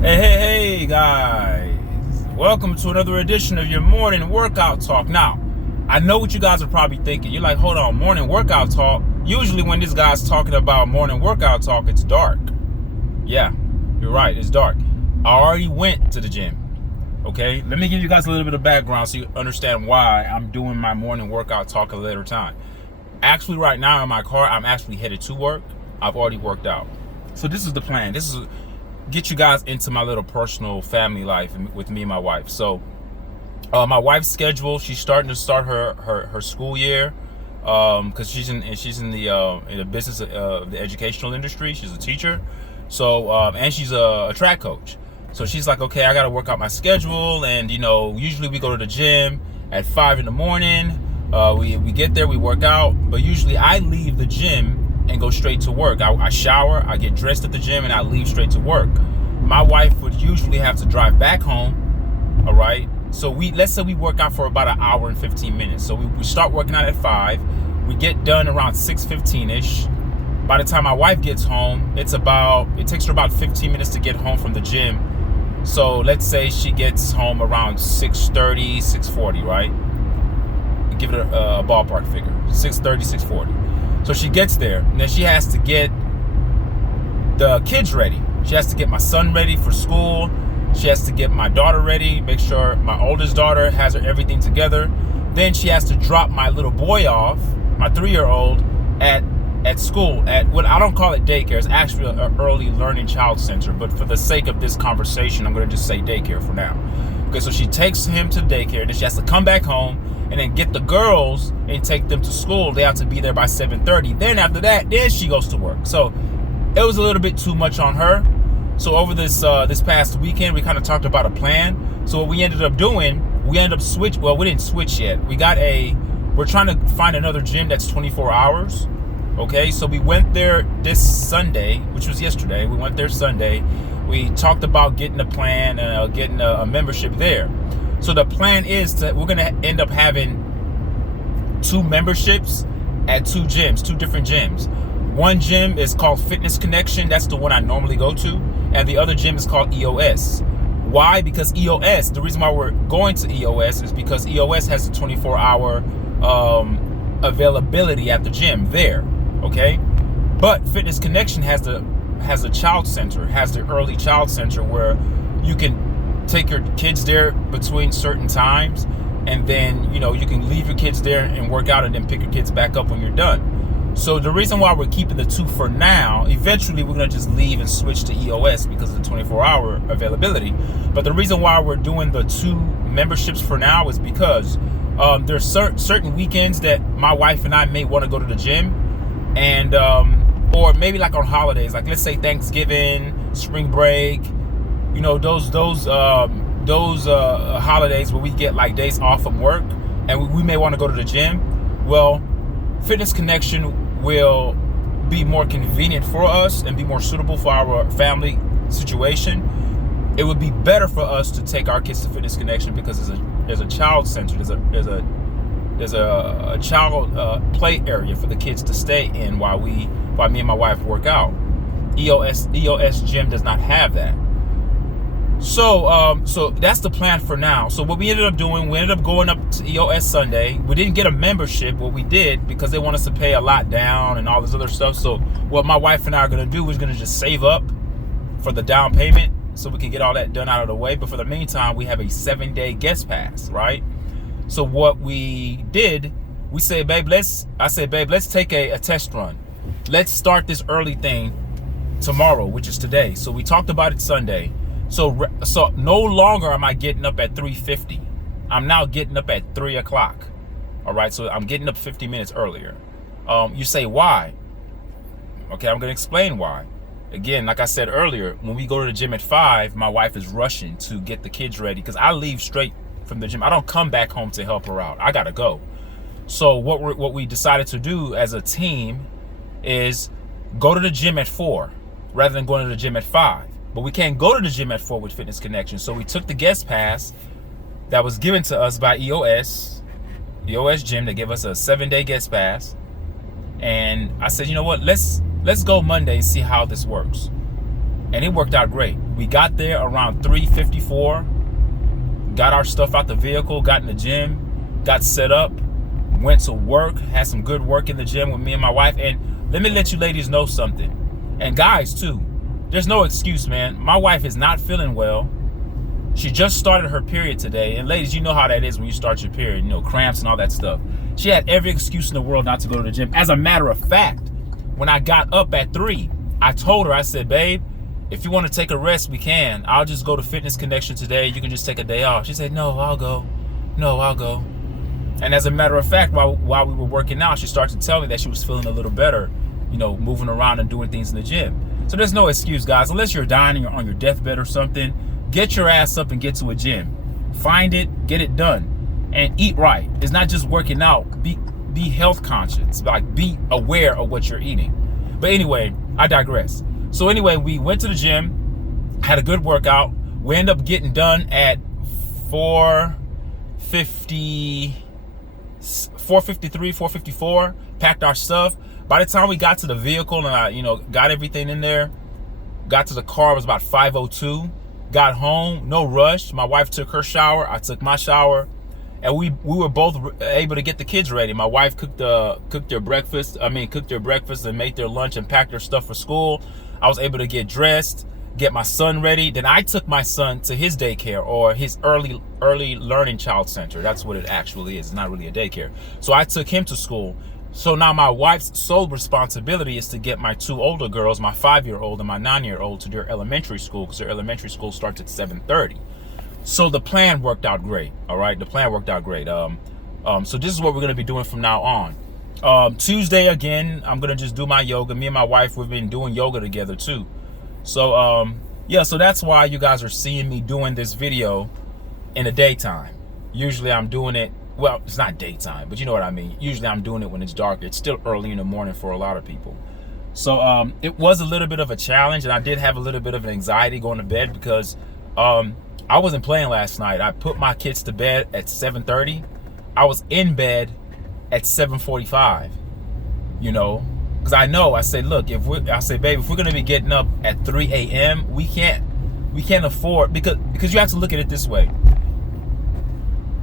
Hey, guys. Welcome to another edition of your morning workout talk. Now, I know what you guys are probably thinking. You're like, hold on, morning workout talk? Usually when this guy's talking about morning workout talk, it's dark. Yeah, you're right, it's dark. I already went to the gym. Okay, let me give you guys a little bit of background so you understand why I'm doing my morning workout talk at a later time. Actually, right now in my car, I'm actually headed to work. I've already worked out. So this is the plan. This is get you guys into my little personal family life with me and my wife. So my wife's schedule, she's starting to start her school year because she's in the business the educational industry. She's a teacher. So and she's a track coach. So she's like, okay, I got to work out my schedule. And usually we go to the gym at 5 in the morning. We get there, we work out, but usually I leave the gym and go straight to work. I shower, I get dressed at the gym, and I leave straight to work. My wife would usually have to drive back home. All right. So let's say we work out for about an hour and 15 minutes. So we start working out at 5. We get done around 6:15-ish. By the time my wife gets home, it takes her about 15 minutes to get home from the gym. So let's say she gets home around 6:30, 6:40, right? Give it a ballpark figure, 6:30, 6:40. So she gets there, and then she has to get the kids ready. She has to get my son ready for school. She has to get my daughter ready, make sure my oldest daughter has everything together. Then she has to drop my little boy off, my 3-year-old, at school, at what I don't call it daycare. It's actually an early learning child center, but for the sake of this conversation, I'm going to just say daycare for now. Okay, so she takes him to daycare, then she has to come back home and then get the girls and take them to school. They have to be there by 7:30. Then after that, then she goes to work. So it was a little bit too much on her. So over this past weekend, we kind of talked about a plan. So what we ended up doing, we didn't switch yet. We're trying to find another gym that's 24 hours. Okay, so we went there this Sunday, which was yesterday. We went there Sunday. We talked about getting a plan and getting a membership there. So the plan is that we're going to end up having 2 memberships at 2 different gyms. One gym is called Fitness Connection. That's the one I normally go to. And the other gym is called EOS. Why? Because the reason why we're going to EOS is because EOS has a 24-hour availability at the gym there. Okay? But Fitness Connection has a child center, has the early child center where you can take your kids there between certain times, and then you can leave your kids there and work out and then pick your kids back up when you're done. So the reason why we're keeping the 2 for now, eventually we're going to just leave and switch to EOS because of the 24-hour availability. But the reason why we're doing the 2 memberships for now is because there's certain weekends that my wife and I may want to go to the gym, and or maybe like on holidays, like let's say Thanksgiving, spring break, those holidays where we get like days off from work, and we may want to go to the gym. Well, Fitness Connection will be more convenient for us and be more suitable for our family situation. It would be better for us to take our kids to Fitness Connection because there's a child center, there's a child play area for the kids to stay in while me and my wife work out. EOS gym does not have that. So that's the plan for now. So what we ended up doing, we ended up going up to EOS Sunday. We didn't get a membership. What we did, because they want us to pay a lot down and all this other stuff. So what my wife and I are going to do is going to just save up for the down payment so we can get all that done out of the way. But for the meantime, we have a 7-day guest pass, right? So what we did, I said, babe, let's take a test run. Let's start this early thing tomorrow, which is today. So we talked about it Sunday. So no longer am I getting up at 3:50. I'm now getting up at 3 o'clock. All right, so I'm getting up 50 minutes earlier. You say, why? Okay, I'm going to explain why. Again, like I said earlier, when we go to the gym at 5, my wife is rushing to get the kids ready because I leave straight from the gym. I don't come back home to help her out. I got to go. So what we decided to do as a team is go to the gym at 4 rather than going to the gym at 5. But we can't go to the gym at 4 with Fitness Connection. So we took the guest pass that was given to us by EOS Gym. They gave us a 7-day guest pass. And I said, you know what, let's go Monday and see how this works. And it worked out great. We got there around 3:54, got our stuff out the vehicle, got in the gym, got set up, went to work, had some good work in the gym with me and my wife. And let me let you ladies know something, and guys too. There's no excuse, man. My wife is not feeling well. She just started her period today. And ladies, you know how that is when you start your period, you know, cramps and all that stuff. She had every excuse in the world not to go to the gym. As a matter of fact, when I got up at 3, I told her, I said, babe, if you want to take a rest, we can. I'll just go to Fitness Connection today. You can just take a day off. She said, no, I'll go. No, I'll go. And as a matter of fact, while we were working out, she started to tell me that she was feeling a little better, you know, moving around and doing things in the gym. So there's no excuse, guys. Unless you're dying and you're on your deathbed or something, get your ass up and get to a gym. Find it, get it done, and eat right. It's not just working out. Be health conscious. Like, be aware of what you're eating. But anyway, I digress. So anyway, we went to the gym, had a good workout. We ended up getting done at 4:53, 4:54, packed our stuff. By the time we got to the vehicle and I, you know, got everything in there, got to the car, it was about 5:02. Got home, no rush. My wife took her shower, I took my shower, and we were both able to get the kids ready. My wife cooked their breakfast and made their lunch and packed their stuff for school. I was able to get dressed, get my son ready. Then I took my son to his daycare, or his early learning child center. That's what it actually is. It's not really a daycare. So I took him to school. So now my wife's sole responsibility is to get my 2 older girls, my 5-year-old and my 9-year-old, to their elementary school, because their elementary school starts at 7:30. So the plan worked out great. All right, the plan worked out great. So this is what we're gonna be doing from now on. Tuesday again, I'm gonna just do my yoga. Me and my wife, we've been doing yoga together too. So yeah, so that's why you guys are seeing me doing this video in the daytime. Usually I'm doing it, well, it's not daytime, but you know what I mean. Usually I'm doing it when it's dark. It's still early in the morning for a lot of people. So it was a little bit of a challenge, and I did have a little bit of an anxiety going to bed because I wasn't playing last night. I put my kids to bed at 7:30. I was in bed at 7:45, you know, because I said, look, babe, if we're going to be getting up at 3 a.m., we can't afford, because you have to look at it this way.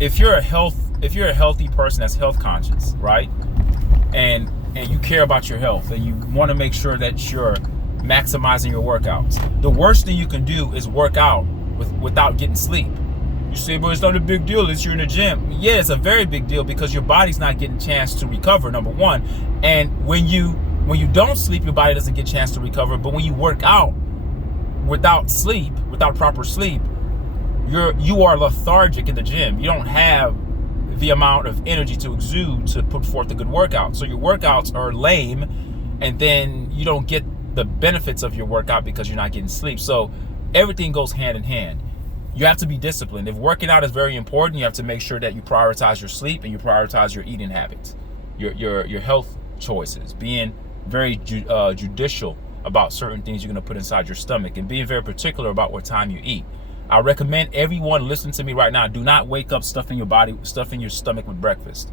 If you're a healthy person that's health conscious, right? And you care about your health and you want to make sure that you're maximizing your workouts. The worst thing you can do is work out without getting sleep. You say, but it's not a big deal, it's you're in the gym. Yeah, it's a very big deal because your body's not getting a chance to recover, number one. And when you don't sleep, your body doesn't get a chance to recover. But when you work out without sleep, without proper sleep, you are lethargic in the gym. You don't have the amount of energy to exude to put forth a good workout. So your workouts are lame, and then you don't get the benefits of your workout because you're not getting sleep. So everything goes hand in hand. You have to be disciplined. If working out is very important, you have to make sure that you prioritize your sleep and you prioritize your eating habits, your health choices, being very judicial about certain things you're going to put inside your stomach, and being very particular about what time you eat. I recommend everyone listening to me right now, do not wake up stuffing your stomach with breakfast.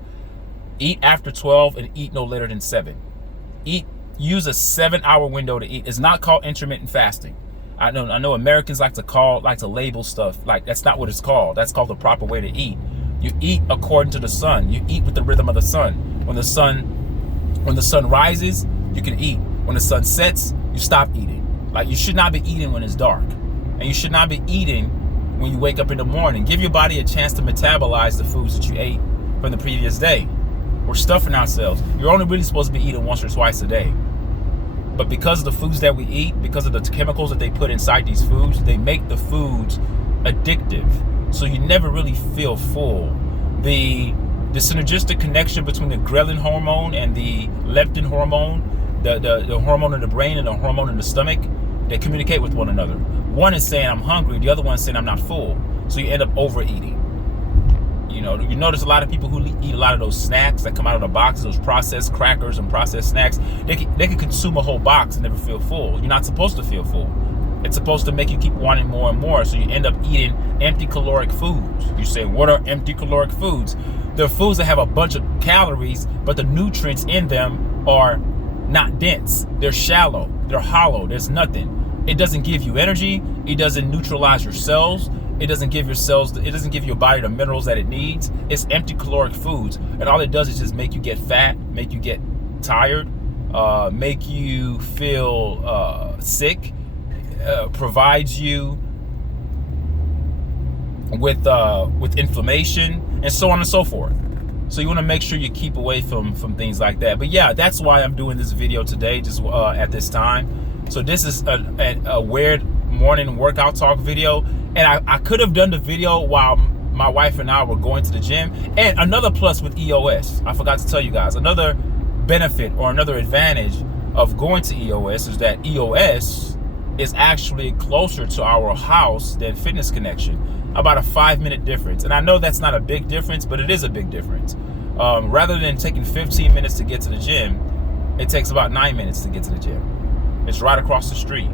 Eat after 12 and eat no later than 7. Use a 7-hour window to eat. It's not called intermittent fasting. I know Americans like to label stuff like that's not what it's called. That's called the proper way to eat. You eat according to the sun. You eat with the rhythm of the sun. When the sun rises, you can eat. When the sun sets, you stop eating. Like, you should not be eating when it's dark. And you should not be eating when you wake up in the morning. Give your body a chance to metabolize the foods that you ate from the previous day. We're stuffing ourselves. You're only really supposed to be eating once or twice a day. But because of the foods that we eat, because of the chemicals that they put inside these foods, they make the foods addictive. So you never really feel full. The synergistic connection between the ghrelin hormone and the leptin hormone, the hormone in the brain and the hormone in the stomach, they communicate with one another. One is saying I'm hungry, the other one is saying I'm not full. So you end up overeating. You know, you notice a lot of people who eat a lot of those snacks that come out of the box, those processed crackers and processed snacks, they can consume a whole box and never feel full. You're not supposed to feel full. It's supposed to make you keep wanting more and more. So you end up eating empty caloric foods. You say, what are empty caloric foods? They're foods that have a bunch of calories, but the nutrients in them are not dense. They're shallow. They're hollow. There's nothing. it doesn't give you energy. It doesn't neutralize your cells. It doesn't give your body the minerals that it needs. It's empty caloric foods. And all it does is just make you get fat, make you get tired, make you feel sick, provides you with inflammation, and so on and so forth. So you want to make sure you keep away from things like that. But yeah, that's why I'm doing this video today, just at this time. So this is a weird morning workout talk video. And I could have done the video while my wife and I were going to the gym. And another plus with EOS, I forgot to tell you guys, another benefit or another advantage of going to EOS is that EOS is actually closer to our house than Fitness Connection, about a 5-minute difference. And I know that's not a big difference, but it is a big difference. Rather than taking 15 minutes to get to the gym, it takes about 9 minutes to get to the gym. It's right across the street.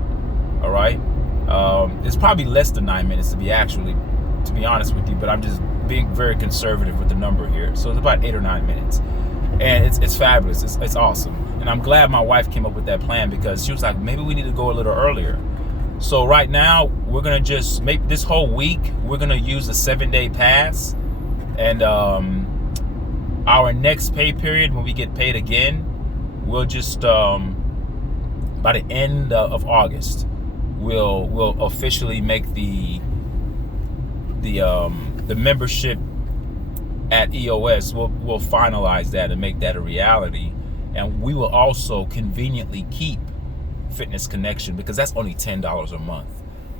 All right. It's probably less than 9 minutes to be honest with you, but I'm just being very conservative with the number here. So it's about 8 or 9 minutes, and it's fabulous. It's awesome. And I'm glad my wife came up with that plan, because she was like, maybe we need to go a little earlier. So right now we're going to just make this whole week, we're going to use a 7-day pass. And our next pay period, when we get paid again, we'll just, by the end of August, we'll officially make the membership at EOS. We'll finalize that and make that a reality. And we will also conveniently keep Fitness Connection, because that's only $10 a month.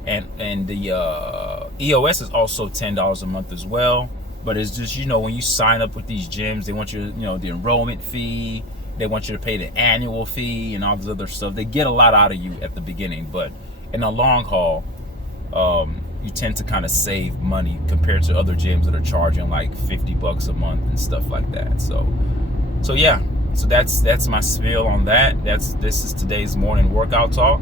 And the EOS is also $10 a month as well. But it's just, when you sign up with these gyms, they want you, the enrollment fee, they want you to pay the annual fee and all this other stuff. They get a lot out of you at the beginning, but in the long haul, you tend to kind of save money compared to other gyms that are charging like $50 a month and stuff like that. So yeah. So that's my spiel on that. This is today's morning workout talk,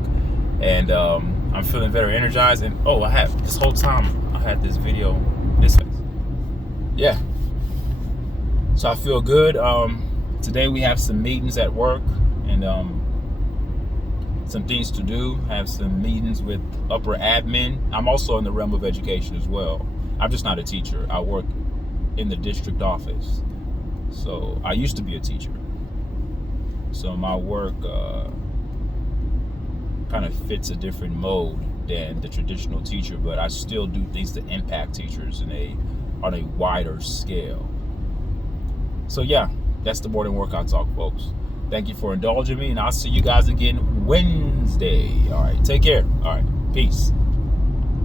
and I'm feeling very energized. And I have this whole time I had this video this way. Yeah. So I feel good. Today we have some meetings at work, and some things to do. I have some meetings with upper admin. I'm also in the realm of education as well. I'm just not a teacher. I work in the district office. So I used to be a teacher. So my work kind of fits a different mode than the traditional teacher, but I still do things to impact teachers on a wider scale. So yeah, that's the morning workout talk, folks. Thank you for indulging me, and I'll see you guys again Wednesday. All right, take care. All right, peace.